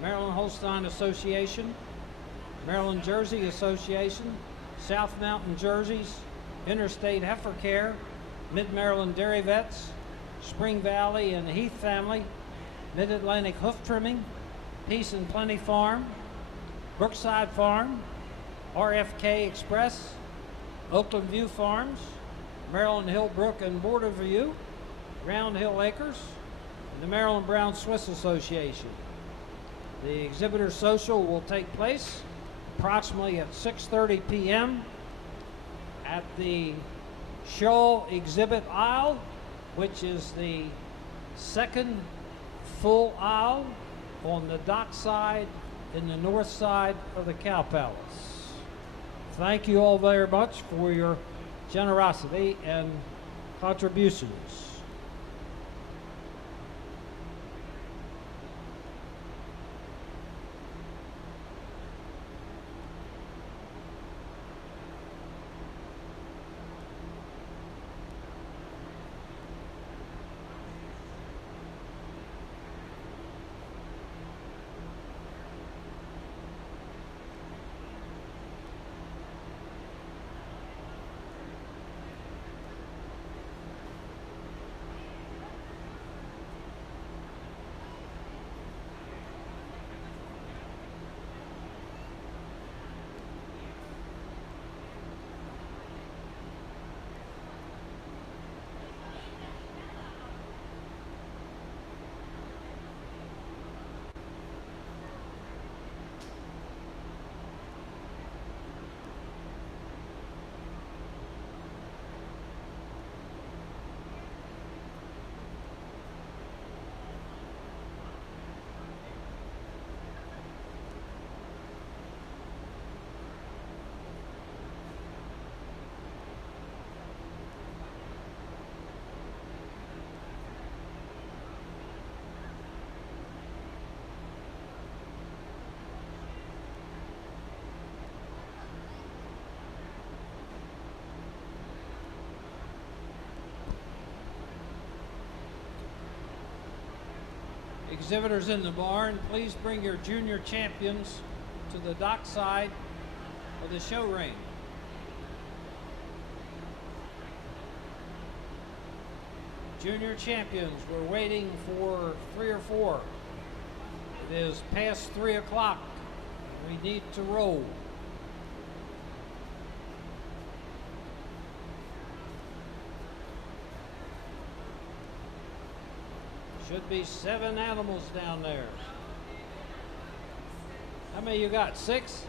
Maryland Holstein Association, Maryland Jersey Association, South Mountain Jerseys, Interstate Heifer Care, Mid-Maryland Dairy Vets, Spring Valley and Heath Family, Mid-Atlantic Hoof Trimming, Peace and Plenty Farm, Brookside Farm, RFK Express, Oakland View Farms, Maryland Hillbrook and Border View, Round Hill Acres, and the Maryland Brown Swiss Association. The exhibitor social will take place approximately at 6:30 p.m. at the show exhibit aisle, which is the second full aisle on the dock side in the north side of the Cow Palace. Thank you all very much for your generosity and contributions. Exhibitors in the barn, please bring your junior champions to the dock side of the show ring. Junior champions, we're waiting for 3 or 4. It is past 3 o'clock. We need to roll. Should be 7 animals down there. How many you got? 6?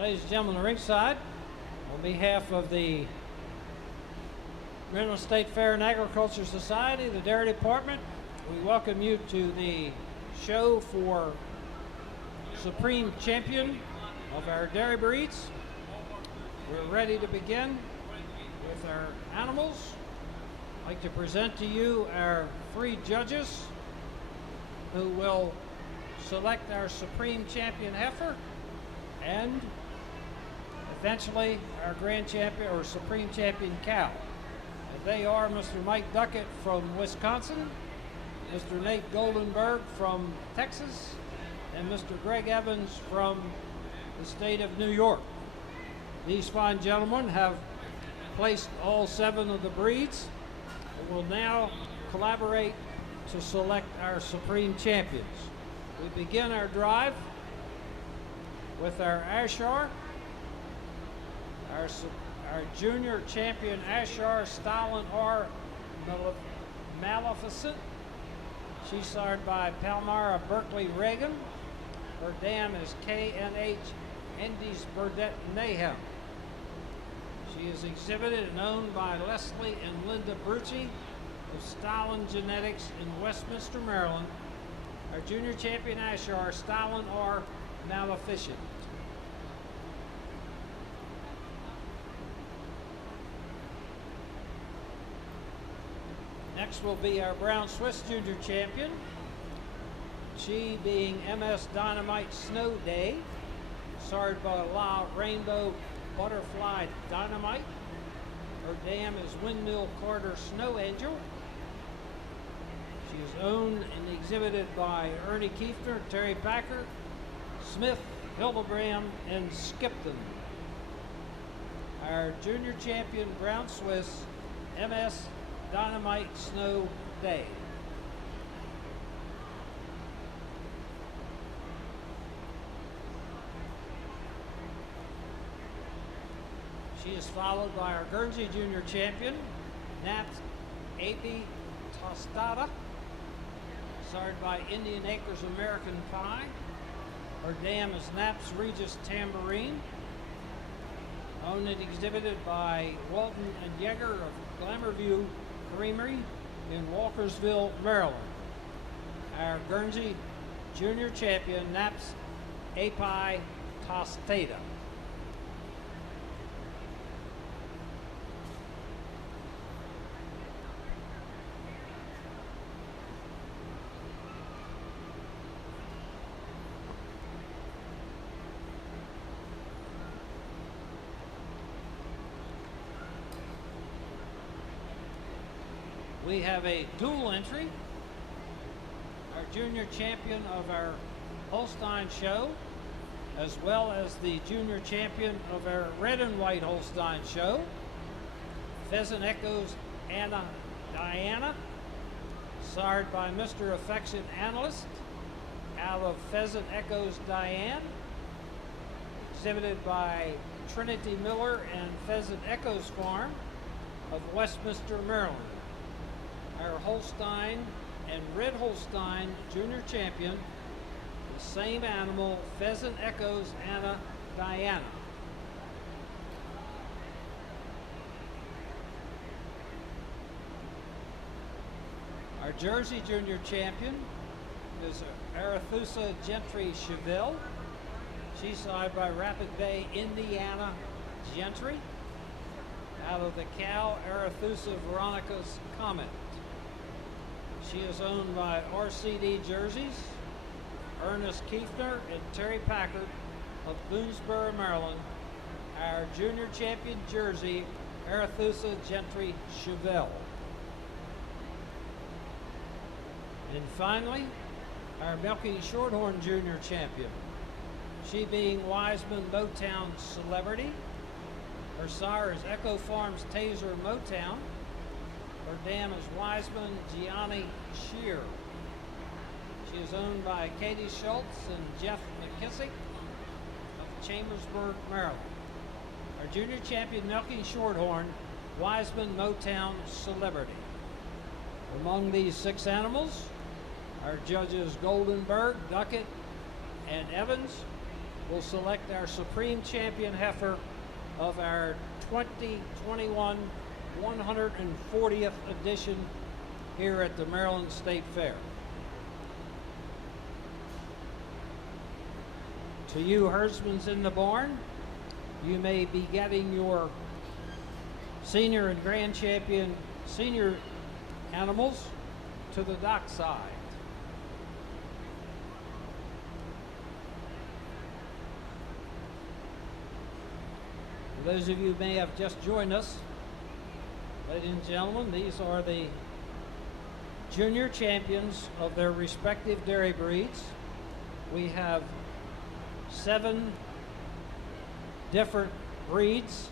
Ladies and gentlemen, the ringside, on behalf of the Maryland State Fair and Agriculture Society, the Dairy Department, we welcome you to the show for Supreme Champion of our dairy breeds. We're ready to begin with our animals. I'd like to present to you our 3 judges who will select our Supreme Champion heifer and eventually our Grand Champion or Supreme Champion cow. And they are Mr. Mike Duckett from Wisconsin, Mr. Nate Goldenberg from Texas, and Mr. Greg Evans from the state of New York. These fine gentlemen have placed all 7 of the breeds and will now collaborate to select our Supreme Champions. We begin our drive with our Ashar, our junior champion Ashar Stalin R. Maleficent. She's sired by Palmyra Berkeley Reagan. Her dam is KNH Indies Burdett Nahum. She is exhibited and owned by Leslie and Linda Brucci of Stalin Genetics in Westminster, Maryland. Our junior champion Ashar, Stalin R. Maleficent. Next will be our Brown Swiss junior champion. She being MS Dynamite Snow Day, starred by La Rainbow Butterfly Dynamite. Her dam is Windmill Carter Snow Angel. She is owned and exhibited by Ernie Kiefner, Terry Packard, Smith, Hildebrand, and Skipton. Our junior champion, Brown Swiss, MS Dynamite Snow Day. She is followed by our Guernsey junior champion, Naps A.P. Tostada, starred by Indian Acres American Pie. Her dam is Naps Regis Tambourine. Owned and exhibited by Walton and Yeager of Glamourview Creamery in Walkersville, Maryland. Our Guernsey junior champion, Naps A.P. Tostada. We have a dual entry. Our junior champion of our Holstein show, as well as the junior champion of our red and white Holstein show, Pheasant Echoes Anna Diana, sired by Mr. Affection Analyst out of Pheasant Echoes Diane, exhibited by Trinity Miller and Pheasant Echoes Farm of Westminster, Maryland. Our Holstein and Red Holstein junior champion, the same animal, Pheasant Echoes Anna Diana. Our Jersey junior champion is Arethusa Gentry Chevelle. She's sired by Rapid Bay, Indiana Gentry, out of the Cal Arethusa Veronica's Comet. She is owned by RCD Jerseys, Ernest Kiefner and Terry Packard of Boonesboro, Maryland. Our junior champion jersey, Arethusa Gentry Chevelle. And finally, our Milky Shorthorn junior champion, she being Wiseman Motown Celebrity. Her sire is Echo Farms Taser Motown. Her dam is Wiseman Gianni Shear. She is owned by Katie Schultz and Jeff McKissick of Chambersburg, Maryland. Our junior champion, Milky Shorthorn, Wiseman Motown Celebrity. Among these 6 animals, our judges Goldenberg, Duckett, and Evans will select our supreme champion heifer of our 2021 140th edition here at the Maryland State Fair. To you herdsmen in the barn, you may be getting your senior and grand champion senior animals to the dockside. For those of you who may have just joined us, ladies and gentlemen, these are the junior champions of their respective dairy breeds. We have 7 different breeds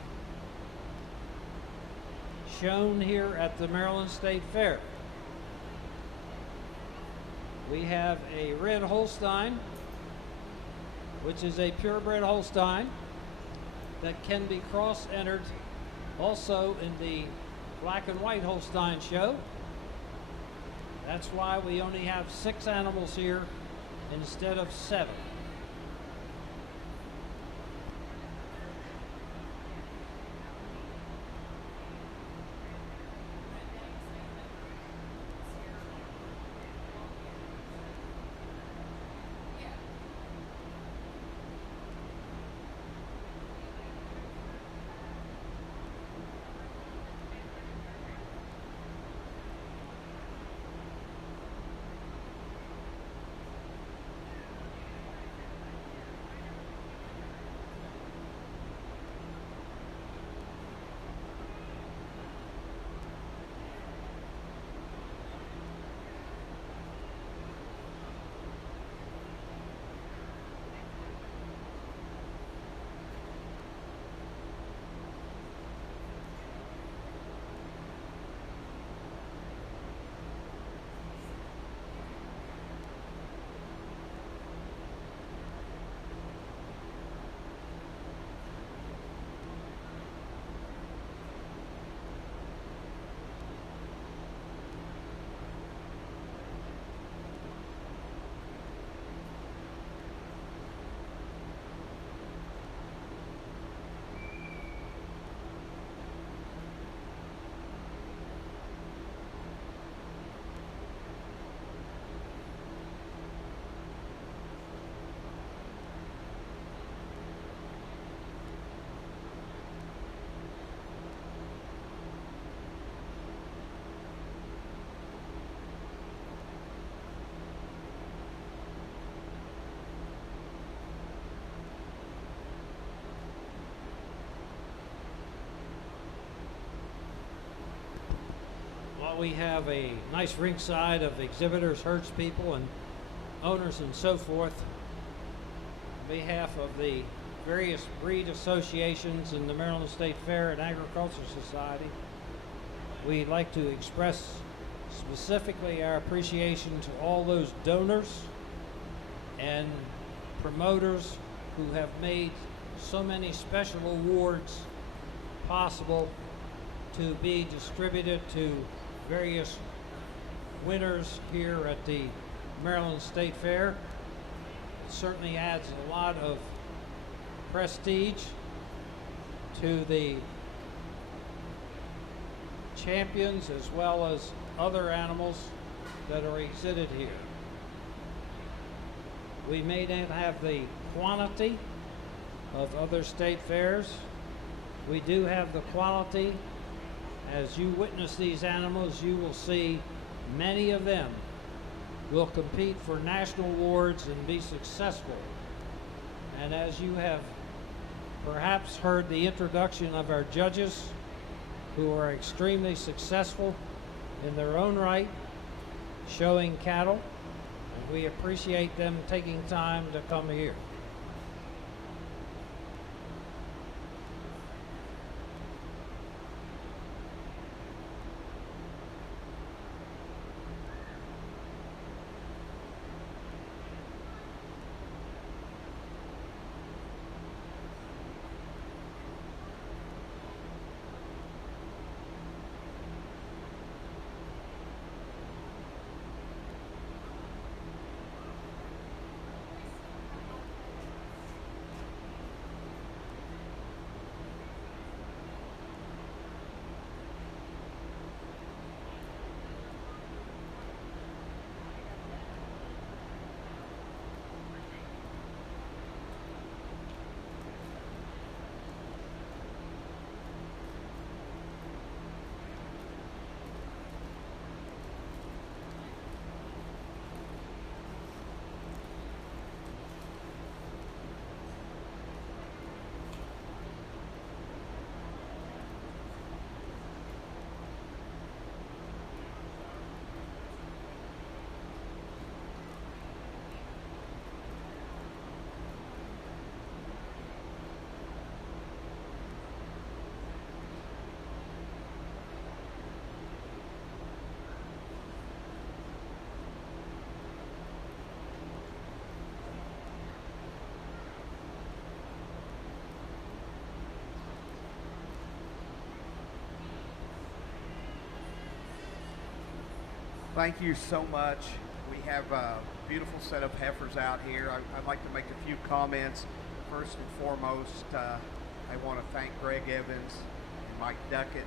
shown here at the Maryland State Fair. We have a red Holstein, which is a purebred Holstein that can be cross-entered also in the black and white Holstein show. That's why we only have 6 animals here instead of 7. Well, we have a nice ringside of exhibitors, herdspeople, and owners and so forth. On behalf of the various breed associations in the Maryland State Fair and Agriculture Society, we'd like to express specifically our appreciation to all those donors and promoters who have made so many special awards possible to be distributed to various winners here at the Maryland State Fair. It certainly adds a lot of prestige to the champions as well as other animals that are exhibited here. We may not have the quantity of other state fairs. We do have the quality. As you witness these animals, you will see many of them will compete for national awards and be successful. And as you have perhaps heard the introduction of our judges, who are extremely successful in their own right, showing cattle, and we appreciate them taking time to come here. Thank you so much. We have a beautiful set of heifers out here. I'd like to make a few comments. First and foremost, I want to thank Greg Evans and Mike Duckett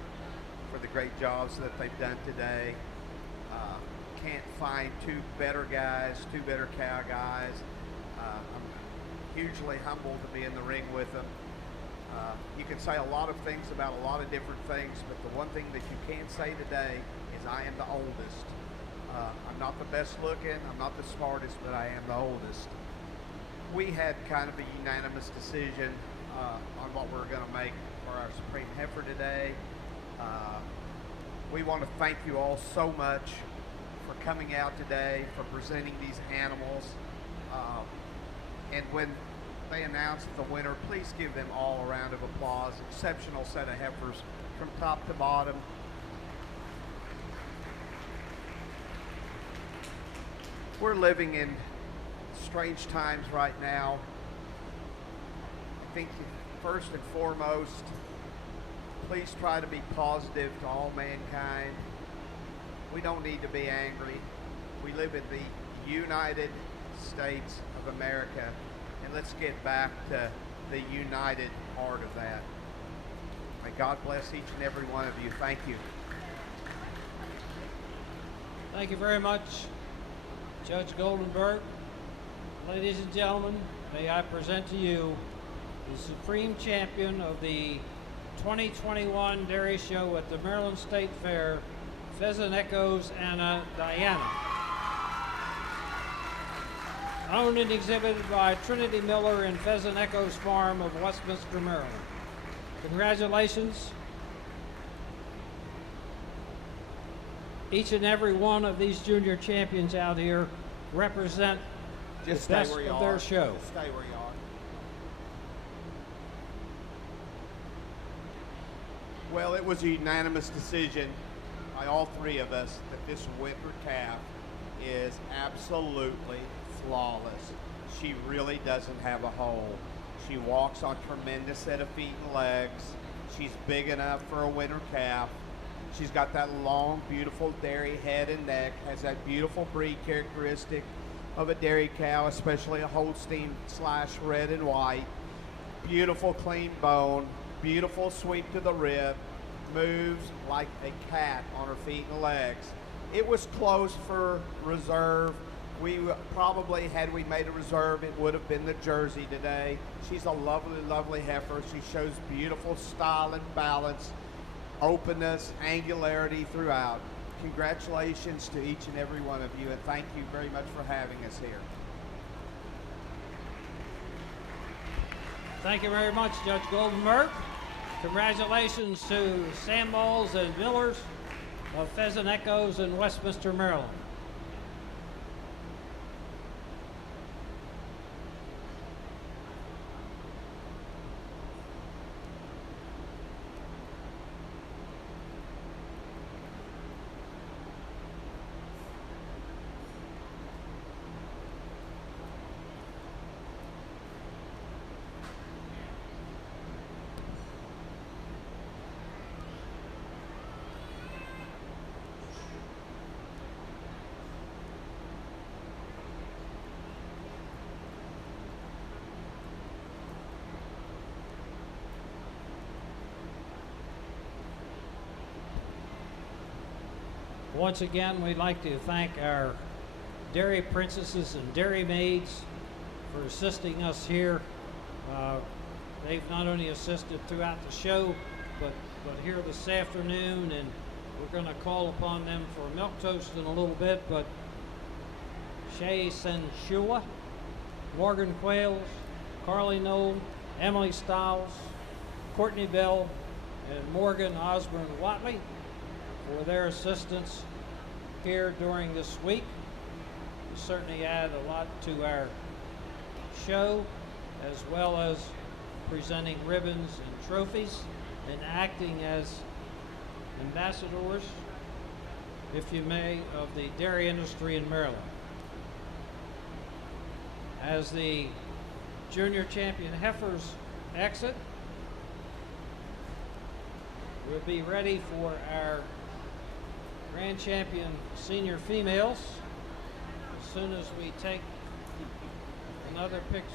for the great jobs that they've done today. Can't find two better guys, two better cow guys. I'm hugely humbled to be in the ring with them. You can say a lot of things about a lot of different things, but the one thing that you can't say today is I am the oldest. I'm not the best looking, I'm not the smartest, but I am the oldest. We had kind of a unanimous decision on what we're going to make for our Supreme Heifer today. We want to thank you all so much for coming out today, for presenting these animals. And when they announce the winner, please give them all a round of applause. Exceptional set of heifers from top to bottom. We're living in strange times right now. I think first and foremost, please try to be positive to all mankind. We don't need to be angry. We live in the United States of America, and let's get back to the united heart of that. May God bless each and every one of you. Thank you. Thank you very much, Judge Goldenberg. Ladies and gentlemen, may I present to you the Supreme Champion of the 2021 Dairy Show at the Maryland State Fair, Pheasant Echoes Anna Diana. Owned and exhibited by Trinity Miller and Pheasant Echoes Farm of Westminster, Maryland. Congratulations. each and every one of these junior champions out here represent Just the stay best where you of are. their show. Just stay where you are. Well, it was a unanimous decision by all three of us that this winter calf is absolutely flawless. She really doesn't have a hole. She walks on tremendous set of feet and legs. She's big enough for a winter calf. She's got that long, beautiful dairy head and neck, has that beautiful breed characteristic of a dairy cow, especially a Holstein / red and white. Beautiful clean bone, beautiful sweep to the rib, moves like a cat on her feet and legs. It was close for reserve. We probably, had we made a reserve, it would have been the Jersey today. She's a lovely, lovely heifer. She shows beautiful style and balance, openness, angularity throughout. Congratulations to each and every one of you, and thank you very much for having us here. Thank you very much, Judge Goldenberg. Congratulations to Sam Balls and Millers of Pheasant Echoes in Westminster, Maryland. Once again, we'd like to thank our dairy princesses and dairy maids for assisting us here. They've not only assisted throughout the show, but here this afternoon, and we're going to call upon them for milk toast in a little bit. But Shay Senshua, Morgan Quayles, Carly Knoll, Emily Stiles, Courtney Bell, and Morgan Osborne Watley for their assistance here during this week. We certainly add a lot to our show, as well as presenting ribbons and trophies and acting as ambassadors, if you may, of the dairy industry in Maryland. As the junior champion heifers exit, we'll be ready for our grand champion senior females as soon as we take another picture.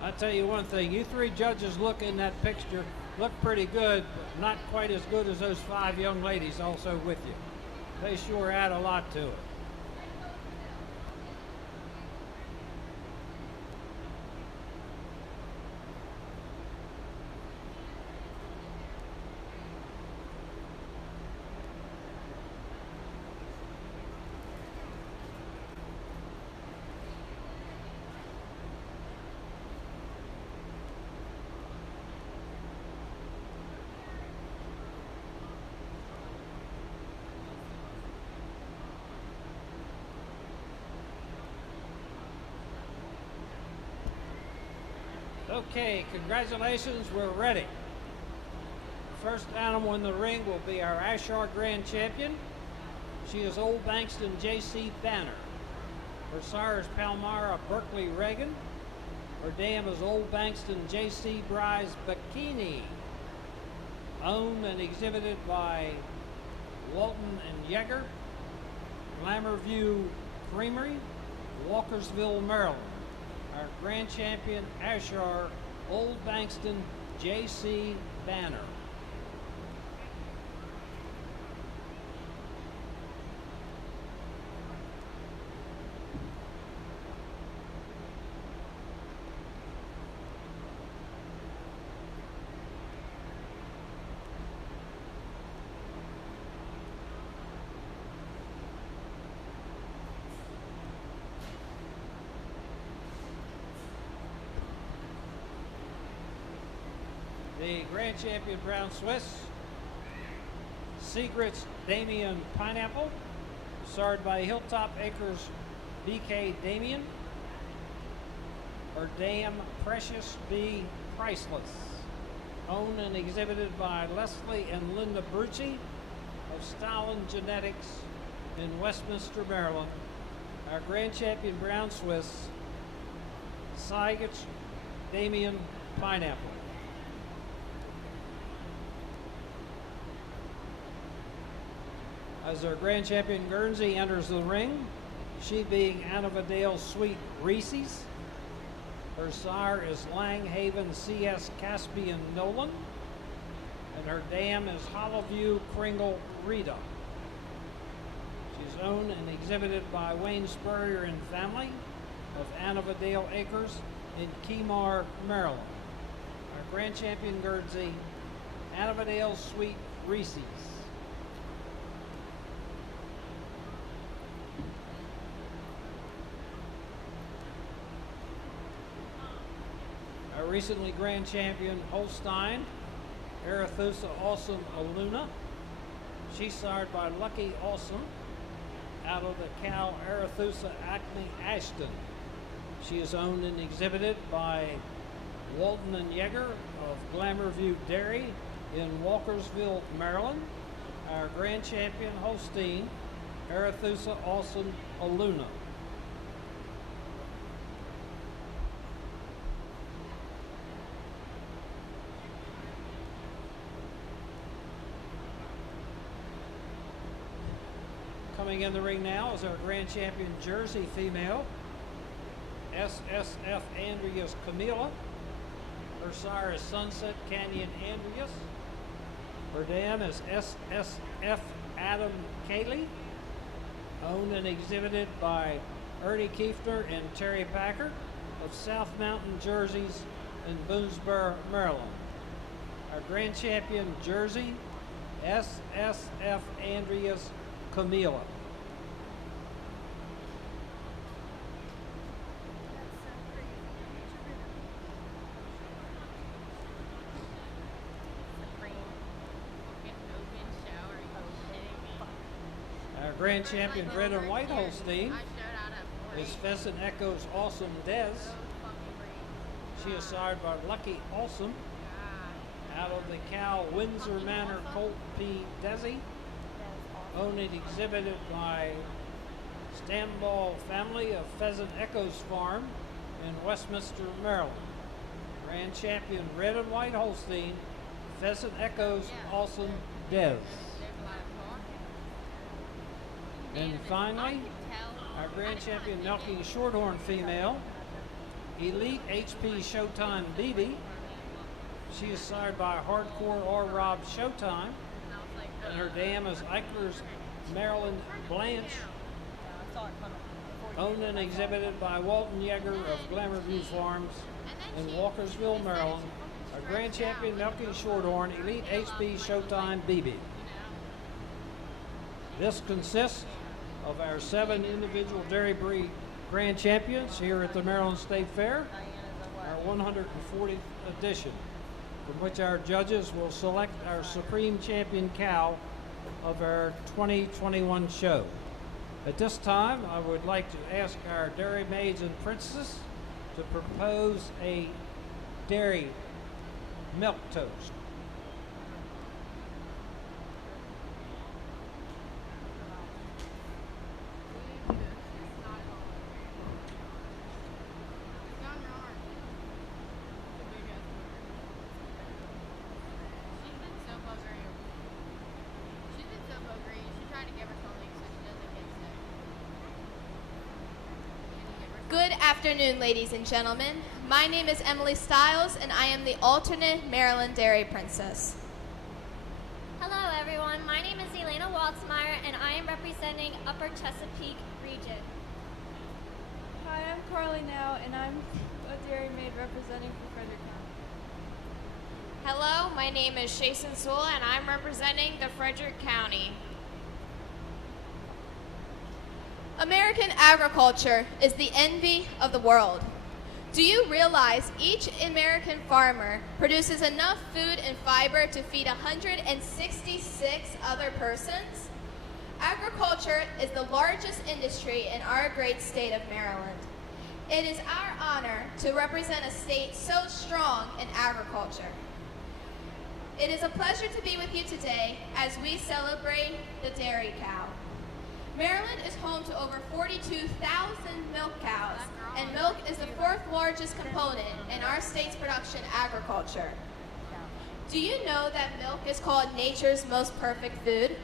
I'll tell you one thing, you three judges look in that picture, look pretty good, but not quite as good as those 5 young ladies also with you. They sure add a lot to it. Okay, congratulations, we're ready. First animal in the ring will be our Ashar Grand Champion. She is Old Bankston J.C. Banner. Her sire is Palmyra Berkeley Reagan. Her dam is Old Bankston J.C. Bryce Bikini. Owned and exhibited by Walton and Yeager. Glamour View Creamery, Walkersville, Maryland. Our grand champion, Ashar Old Bankston J.C. Banner. The Grand Champion Brown Swiss, Secrets Damien Pineapple, starred by Hilltop Acres BK Damien, or Dam Precious B Priceless, owned and exhibited by Leslie and Linda Brucci of Stalin Genetics in Westminster, Maryland. Our Grand Champion Brown Swiss, Secrets Damien Pineapple. As our Grand Champion Guernsey enters the ring, she being Anna Vidal Sweet Reese's. Her sire is Langhaven C.S. Caspian Nolan, and her dam is Hollowview Kringle Rita. She's owned and exhibited by Wayne Spurrier and family of Anna Vidal Acres in Kemar, Maryland. Our Grand Champion Guernsey, Anna Vidal Sweet Reese's. Our recently Grand Champion Holstein, Arethusa Awesome Aluna. She's sired by Lucky Awesome out of the cow Arethusa Acme Ashton. She is owned and exhibited by Walton and Yeager of Glamourview Dairy in Walkersville, Maryland. Our Grand Champion Holstein, Arethusa Awesome Aluna. Coming in the ring now is our Grand Champion Jersey female, SSF Andreas Camila. Her sire is Sunset Canyon Andreas. Her dam is SSF Adam Cayley, owned and exhibited by Ernie Kiefner and Terry Packard of South Mountain Jerseys in Boonesboro, Maryland. Our Grand Champion Jersey, SSF Andreas Camila. Our Grand Champion Red and White Holstein is Pheasant Echoes Awesome Des. She is sired by Lucky Awesome out of the cow Windsor Manor Colt P. Desi, owned and exhibited by Stamball family of Pheasant Echoes Farm in Westminster, Maryland. Grand Champion Red and White Holstein, Pheasant Echoes Awesome Des. And finally, our Grand Champion Milking Shorthorn female, Elite HP Showtime BB. She is sired by Hardcore R. Rob Showtime, and her dam is Eichler's Maryland Blanche, owned and exhibited by Walton Yeager of Glamourview Farms in Walkersville, Maryland. Our Grand Champion Milking Shorthorn, Elite HP Showtime BB. This consists of our 7 individual dairy breed Grand Champions here at the Maryland State Fair, our 140th edition, from which our judges will select our Supreme Champion cow of our 2021 show. At this time, I would like to ask our dairy maids and princesses to propose a dairy milk toast. Good afternoon, ladies and gentlemen. My name is Emily Stiles, and I am the alternate Maryland Dairy Princess. Hello, everyone. My name is Elena Waltzmeyer, and I am representing Upper Chesapeake Region. Hi, I'm Carly Now, and I'm a dairy maid representing for Frederick County. Hello, my name is Shason Sewell, and I'm representing the Frederick County. American agriculture is the envy of the world. Do you realize each American farmer produces enough food and fiber to feed 166 other persons? Agriculture is the largest industry in our great state of Maryland. It is our honor to represent a state so strong in agriculture. It is a pleasure to be with you today as we celebrate the dairy cow. Maryland is home to over 42,000 milk cows, and milk is the fourth largest component in our state's production agriculture. Do you know that milk is called nature's most perfect food?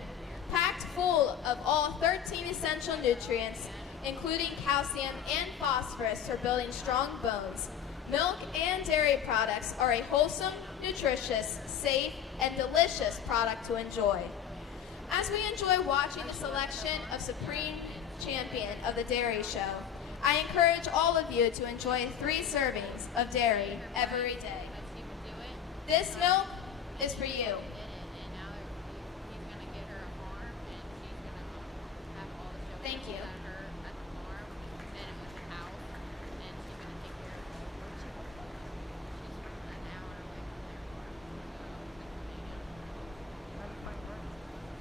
Packed full of all 13 essential nutrients, including calcium and phosphorus for building strong bones, milk and dairy products are a wholesome, nutritious, safe, and delicious product to enjoy. As we enjoy watching the selection of Supreme Champion of the Dairy Show, I encourage all of you to enjoy 3 servings of dairy every day. This milk is for you. Thank you.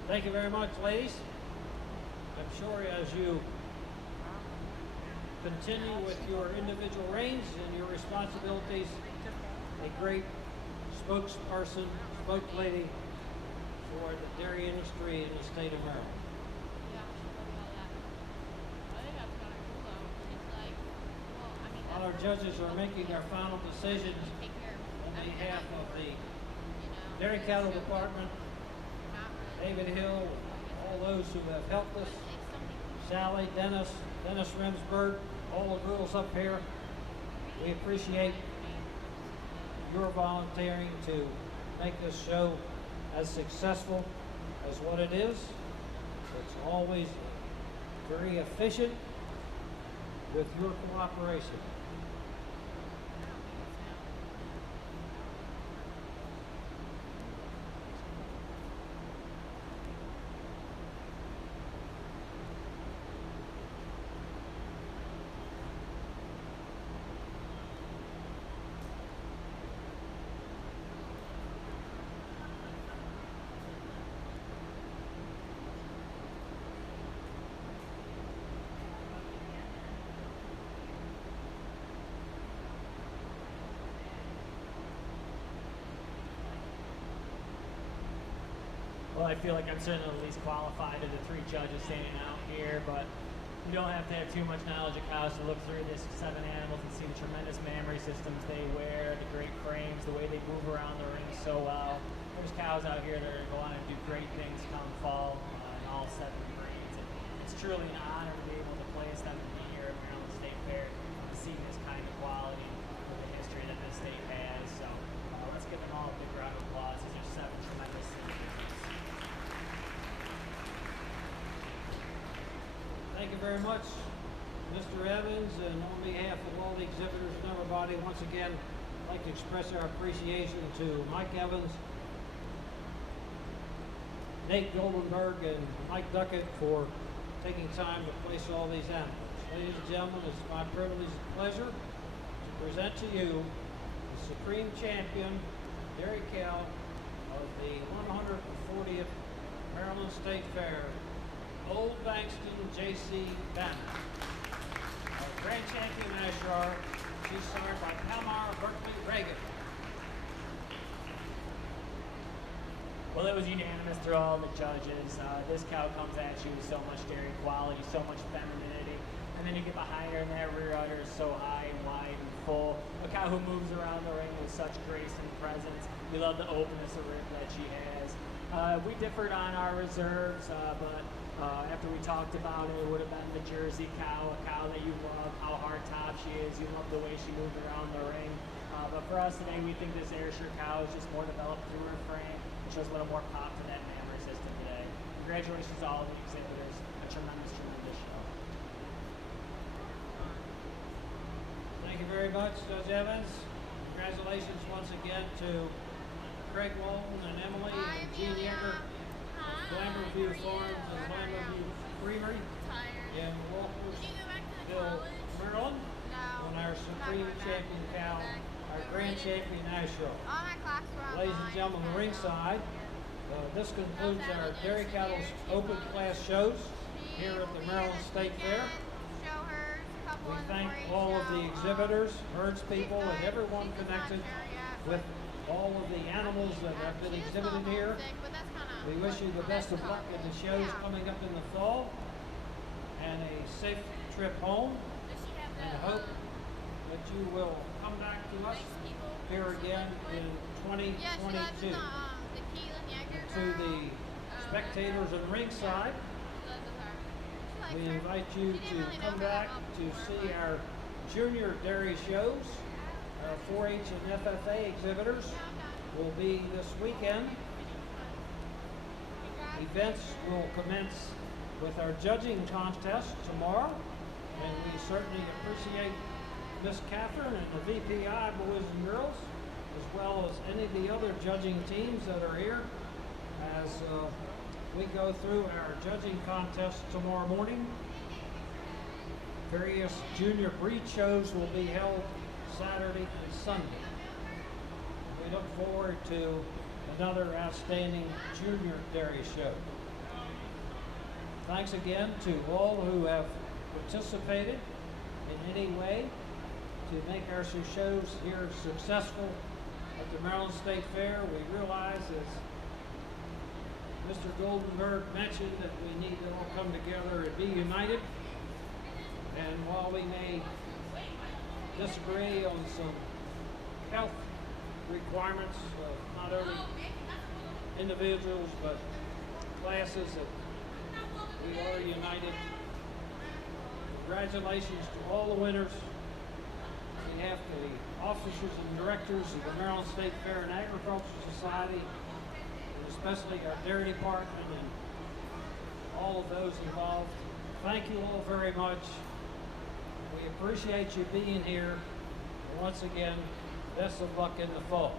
Thank you very much, ladies. I'm sure as you continue with your individual reigns and your responsibilities, a great spokesperson, spokelady for the dairy industry in the state of Maryland. While our judges are making their final decisions on behalf of the Dairy Cattle Department, David Hill, all those who have helped us, Sally, Dennis Remsburg, all the girls up here, we appreciate your volunteering to make this show as successful as what it is. It's always very efficient with your cooperation. Well, I feel like I'm certainly the least qualified of the 3 judges standing out here, but you don't have to have too much knowledge of cows to look through this 7 animals and see the tremendous mammary systems they wear, the great frames, the way they move around the ring so well. There's cows out here that are going to go on and do great things come fall in all 7 breeds. And it's truly an honor to be able to place them and be here at Maryland State Fair to see this kind of quality of the history that this state has. So let's give them all a big round of applause. These are 7 tremendous things. Thank you very much, Mr. Evans, and on behalf of all the exhibitors and everybody, once again, I'd like to express our appreciation to Mike Evans, Nate Goldenberg, and Mike Duckett for taking time to place all these animals. Ladies and gentlemen, it's my privilege and pleasure to present to you the Supreme Champion Dairy Cow of the 140th Maryland State Fair, Old Bankston J.C. Banner. Our Grand Champion Ashar, she's signed by Palmar Berkeley Reagan. Well, it was unanimous through all the judges. This cow comes at you with so much dairy quality, so much femininity, and then you get behind her and that rear udder is so high and wide and full. A cow who moves around the ring with such grace and presence. We love the openness of rib that she has. We differed on our reserves, but after we talked about it, it would have been the Jersey cow, a cow that you love, how hard top she is. You love the way she moved around the ring. But for us today, we think this Ayrshire cow is just more developed through her frame. It shows a little more pop to that mammary system today. Congratulations to all of the exhibitors. A tremendous, tremendous show. Thank you very much, Judge Evans. Congratulations once again to Craig Walton and Emily and Gene Yeager, Glamour View Farms and Glamour View Creamery in Walkersville, Maryland. On on our Supreme Champion cow, our Grand Champion Asheville. All my clocks were on. Ladies and gentlemen, the ringside, this concludes our Dairy Cattle's open class shows here at the Maryland State Fair. Show hers, a couple We in the thank 4-H all of show. the exhibitors, herds people, and everyone She's a connected factor, yeah. with all of the animals that have been She is exhibited not here. homesick, but that's kinda We wish you the best of luck in the shows coming up in the fall, and a safe trip home, Does she have and the, hope that you will come back to us nice people? here again in Yeah, she lives 2022. in the Keelan Yeager And to the spectators and ringside, She lives with her. She likes we her. invite you She didn't to really come know her that back well to before, see but- our junior dairy shows. Our 4-H and FFA exhibitors will be this weekend. Events will commence with our judging contest tomorrow, and we certainly appreciate Miss Catherine and the VPI boys and girls, as well as any of the other judging teams that are here as we go through our judging contest tomorrow morning. Various junior breed shows will be held Saturday and Sunday. We look forward to another outstanding junior dairy show. Thanks again to all who have participated in any way to make our shows here successful at the Maryland State Fair. We realize, as Mr. Goldenberg mentioned, that we need to all come together and be united. And while we may disagree on some health requirements of not only individuals but classes, that we are united. Congratulations to all the winners. On behalf of the officers and directors of the Maryland State Fair and Agricultural Society, and especially our dairy department and all of those involved, thank you all very much. We appreciate you being here. And once again, best of luck in the fall.